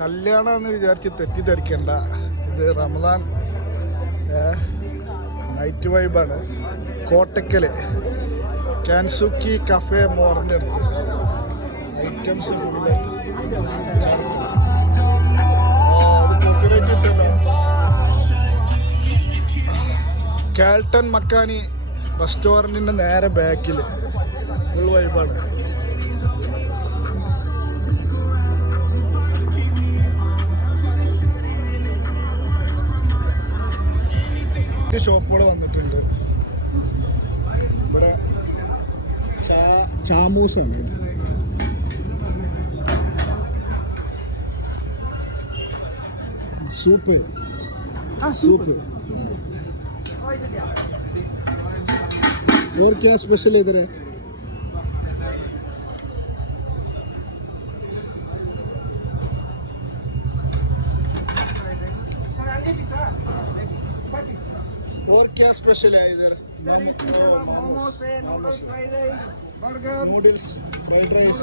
കല്യാണം എന്ന് വിചാരിച്ച് തെറ്റിദ്ധരിക്കണ്ട. ഇത് റമദാൻ നൈറ്റ് വൈബാണ് കോട്ടക്കൽ കാൻസുക്കി കഫേ മോറിന്റെ അടുത്ത്. ഐറ്റംസ് കാൽട്ടൺ മക്കാനി റെസ്റ്റോറന്റിന്റെ നേരെ ബാക്കിൽ ഫുൾ വൈബാണ് ഷോപ്പുകൾ വന്നിട്ടുണ്ട് ഇവിടെ ചാ- ചാമൂസാണ് സൂപ്പ് സൂപ്പ് और क्या स्पेशल है इधर है और क्या स्पेशल है इधर? मोमोज है noodles fried rice burger noodles fried rice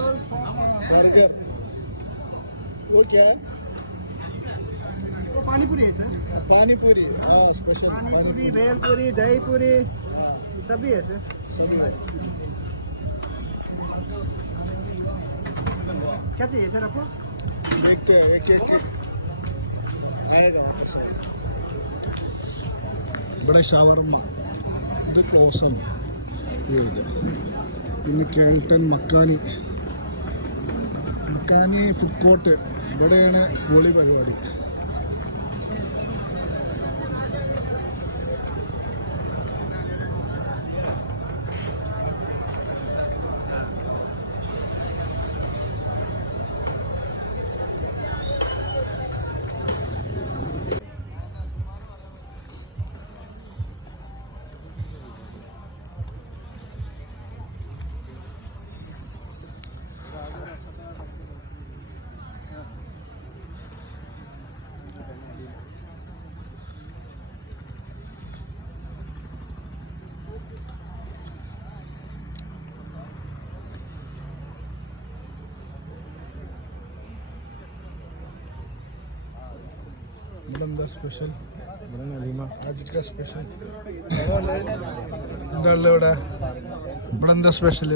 burger वो क्या? है पानी पूरी है सर। पानी पूरी हाँ स्पेशल पानी पूरी भेल पूरी दही पूरी सभी है सर। सभी है। क्या चाहिए सर आपको? देखते हैं एक एक आएगा वहाँ ഇവിടെ ഷവർമ്മ ഇത് കോസം പിന്നെ കേൾട്ടൻ മക്കാനി. മക്കാനി ഫുഡ് കോർട്ട് ഇവിടെയാണ് ഗോളി പരിപാടി. ഇവിടെ എന്താ സ്പെഷ്യൽ ആജിക്ക സ്പെഷ്യൽ എന്താ ഉള്ളത് ഇവിടെ ഇവിടെ എന്താ സ്പെഷ്യൽ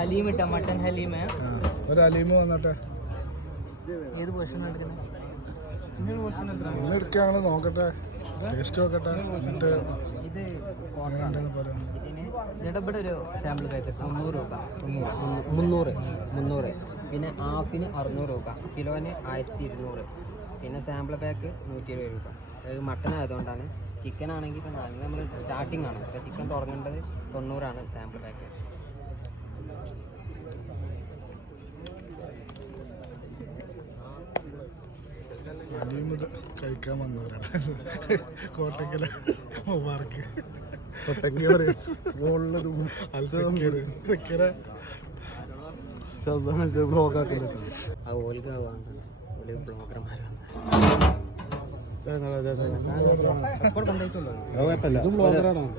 ഹലീം ഇട്ട മട്ടൻ ഹലീം ഒരു അലീമ് വന്നോട്ടെ. ഏത് പോർഷൻ എടുക്കണം ഞങ്ങൾ നോക്കട്ടെ. ടേസ്റ്റ് നോക്കട്ടെ. എന്നിട്ട് ഇത് ഇവിടെ ഒരു സാമ്പിൾ പാക്കറ്റ് മുന്നൂറ് രൂപ. മുന്നൂറ്. മുന്നൂറ്. പിന്നെ ഹാഫിന് അറുന്നൂറ് രൂപ. കിലോന് ആയിരത്തി ഇരുന്നൂറ്. പിന്നെ സാമ്പിൾ പാക്ക് നൂറ്റി ഇരുപത് രൂപ. അതായത് മട്ടൺ ആയതുകൊണ്ടാണ്. ചിക്കൻ ആണെങ്കിൽ ഇപ്പം നമ്മൾ സ്റ്റാർട്ടിംഗ് ആണ്. ഇപ്പോൾ ചിക്കൻ തുടങ്ങേണ്ടത് തൊണ്ണൂറാണ് സാമ്പിൾ പാക്ക് കഴിക്കാൻ വന്നവരാണ്. കോട്ടക്കല മുബാർക്ക് ബ്ലോഗർമാരാണ്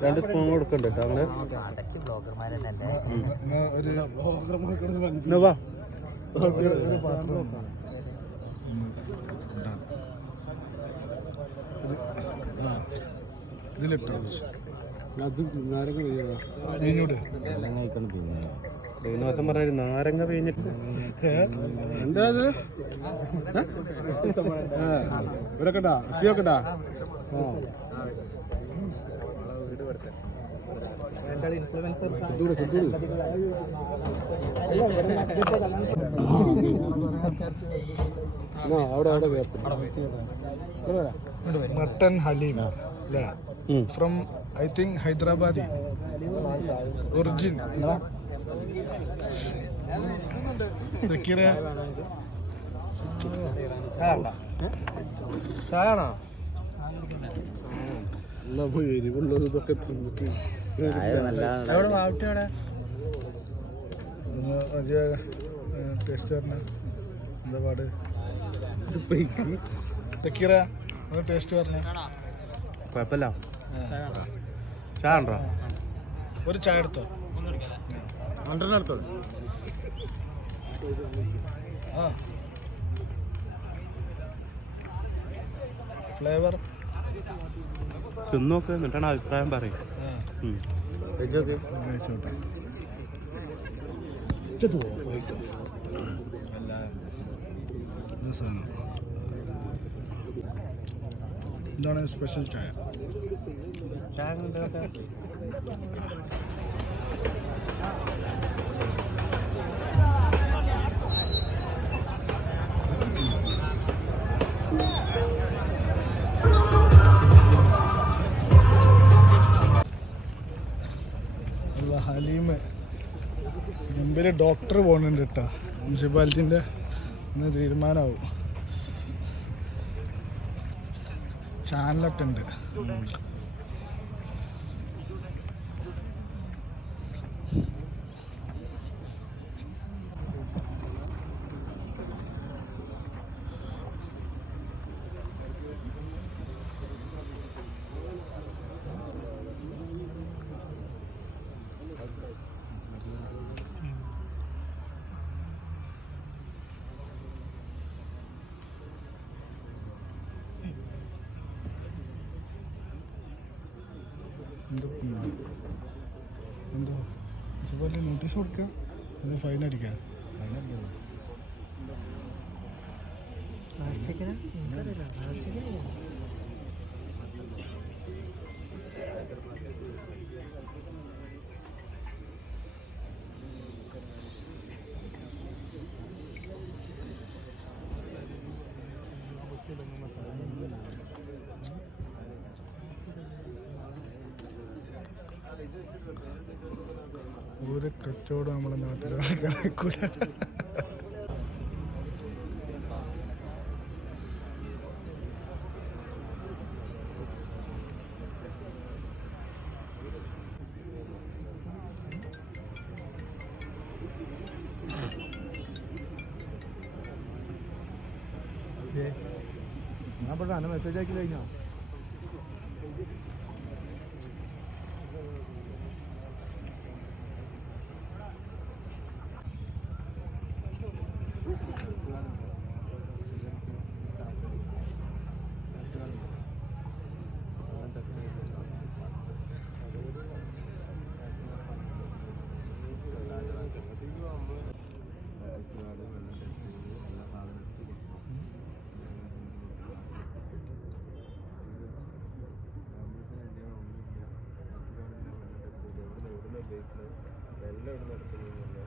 രണ്ട് സ്പൂൺ കൊടുക്കണ്ട ഇതിലിട്ടോ. അത് നാരങ്ങ ശ്രീനിവാസൻ പറഞ്ഞ നാരങ്ങ പിഴിഞ്ഞിട്ട് എന്താ അത്? ഷിയൊക്കെടാ അവിടെ അവിടെ mutton haleem from I think Hyderabadi. Origin ചായണോ എരിവുള്ളത് ഇതൊക്കെ തിന്നിട്ട് ഒന്ന് വലിയ ടേസ്റ്റ് പറഞ്ഞ എന്താ പാട്? സക്കീറ ഒന്ന് ടേസ്റ്റ് പറഞ്ഞ. കുഴപ്പമില്ല. ചായ ഉണ്ടോ? ഒരു ചായ എടുത്തോ? രണ്ടെണ്ണം എടുത്തത് ഫ്ലേവർ തിന്നോക്ക് എന്നിട്ടാണ് അഭിപ്രായം പറയും. എന്താണ് സ്പെഷ്യൽ ചായ? ചായ ഹലീമ്. മുമ്പിൽ ഡോക്ടർ പോകുന്നുണ്ട് കേട്ടോ മുനിസിപ്പാലിറ്റിന്റെ ഇന്ന് തീരുമാനമാവും ചാനലൊക്കെ ഉണ്ട് എന്തോ എന്തോ മുനിസിപ്പാലിറ്റി നോട്ടീസ് കൊടുക്കുക അത് ഫൈൻ അടിക്കാം. ഒരു കച്ചവടം നമ്മുടെ നാട്ടിൽ ഞാൻ പറഞ്ഞ മെസ്സേജ് ആക്കി കഴിഞ്ഞോ? എല്ലാം ഇവിടെ നടക്കുന്നില്ല